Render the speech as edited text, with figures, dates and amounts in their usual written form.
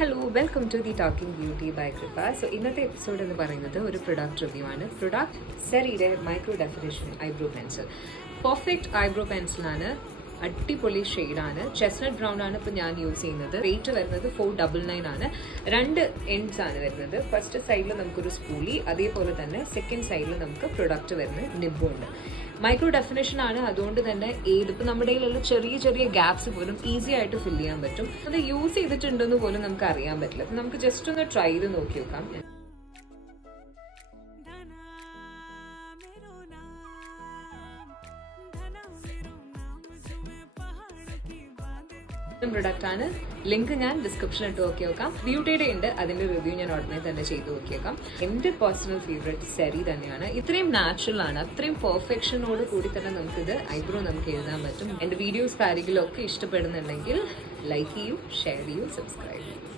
Hello welcome to the Talking Beauty by Kripa. So ഇന്നത്തെ episode എന്ന് പറയുന്നത് ഒരു പ്രൊഡക്റ്റ് റിവ്യൂ ആണ്. പ്രൊഡക്റ്റ് സെറിയുടെ micro definition eyebrow pencil. Perfect eyebrow പെൻസിലാണ്. അടിപൊളി ഷെയ്ഡാണ്. ചെസ്നട്ട് ബ്രൗൺ ആണ് ഇപ്പോൾ ഞാൻ യൂസ് ചെയ്യുന്നത്. റേറ്റ് വരുന്നത് 499 ആണ്. 2 എൻഡ്സ് ആണ് വരുന്നത്. ഫസ്റ്റ് സൈഡിൽ നമുക്കൊരു സ്പൂളി, അതേപോലെ തന്നെ സെക്കൻഡ് സൈഡിൽ നമുക്ക് പ്രൊഡക്റ്റ് വരുന്ന നിബുണ്ട്. മൈക്രോ ഡെഫിനേഷൻ ആണ്, അതുകൊണ്ട് തന്നെ ഏതിപ്പോൾ നമ്മുടെ കയ്യിലുള്ള ചെറിയ ചെറിയ ഗ്യാപ്സ് പോലും ഈസി ആയിട്ട് ഫില്ല് ചെയ്യാൻ പറ്റും. അത് യൂസ് ചെയ്തിട്ടുണ്ടെന്ന് പോലും നമുക്ക് അറിയാൻ പറ്റില്ല. നമുക്ക് ജസ്റ്റ് ഒന്ന് ട്രൈ ചെയ്ത് നോക്കി നോക്കാം. പ്രൊഡക്റ്റ് ആണ്. ലിങ്ക് ഞാൻ ഡിസ്ക്രിപ്ഷനിൽ ഇട്ട് നോക്കി നോക്കാം. ബ്യൂട്ടിയുടെ ഉണ്ട്, അതിന്റെ റിവ്യൂ ഞാൻ ഉടനെ തന്നെ ചെയ്ത് നോക്കിയേക്കാം. എന്റെ പേഴ്സണൽ ഫേവറേറ്റ് സെറി തന്നെയാണ്. ഇത്രയും നാച്ചുറൽ ആണ്, അത്രയും പെർഫെക്ഷനോട് കൂടി തന്നെ നമുക്കിത് ഐബ്രോ നമുക്ക് എഴുതാൻ പറ്റും. എന്റെ വീഡിയോസ് കാര്യങ്ങളൊക്കെ ഇഷ്ടപ്പെടുന്നുണ്ടെങ്കിൽ ലൈക്ക് ചെയ്യൂ, ഷെയർ ചെയ്യൂ, സബ്സ്ക്രൈബ് ചെയ്യൂ.